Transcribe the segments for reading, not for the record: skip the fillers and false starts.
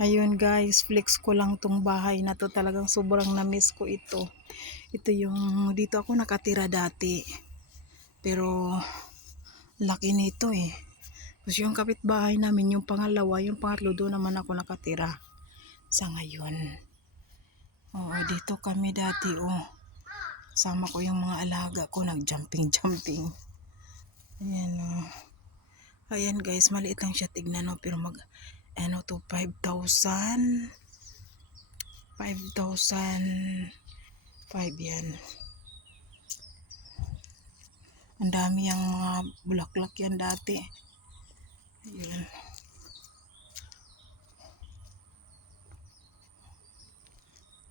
Ayun guys, flex ko lang tong bahay na to. Talagang sobrang na-miss ko ito. Ito yung, dito ako nakatira dati. Pero, laki nito eh. Tapos yung kapitbahay namin, yung pangalawa, yung pangatlo, doon naman ako nakatira. Sa ngayon. Oo, dito kami dati oh. Kasama ko yung mga alaga ko, nag-jumping. Ayan oh. Ayan guys, maliit lang siya tignan no, pero ano to 5,000 yan. Ang dami yung mga bulaklak yan dati. Ayan.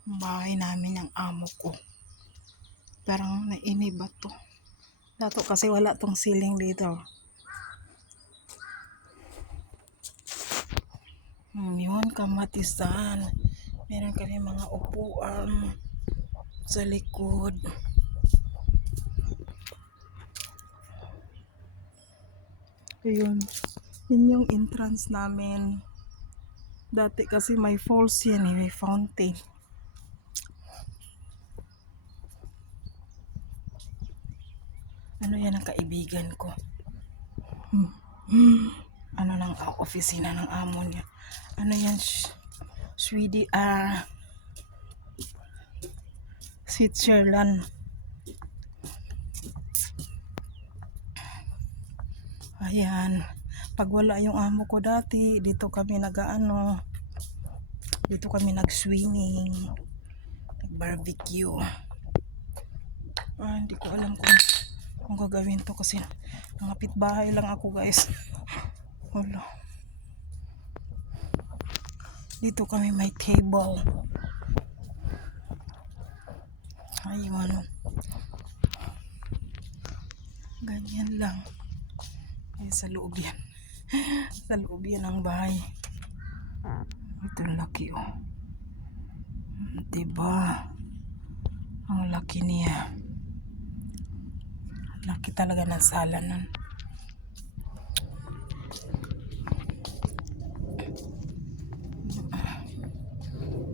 Ang bahay namin ng amo ko. Parang nainiba to. Dato kasi wala tong ceiling dito. Yun, kamatisan. Meron kami mga upuan sa likod. Ayun. Yun yung entrance namin. Dati kasi may falls yan eh, may fountain. Ano yan ang kaibigan ko? Ano ng opisina ng amo niya? Ano yan? Switzerland. Ayan. Pag wala yung amo ko dati, dito kami dito kami nag-swimming, nag-barbecue. Hindi ko alam kung gagawin to kasi mga pitbahay lang ako guys. Wala. Dito kami may table. Ayun. Ganyan lang. Ay, sa loob yan. Sa loob yan ang bahay. Ito laki oh. Diba? Ang laki niya. Laki talaga ng sala nun.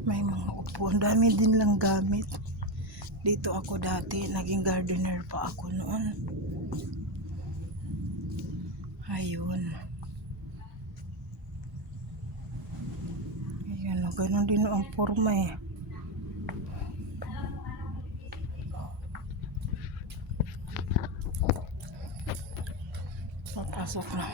May mga upuan. Dami din lang gamit. Dito ako dati. Naging gardener pa ako noon. Ayun. Ayun. Ganun din ang forma eh. Papasok na.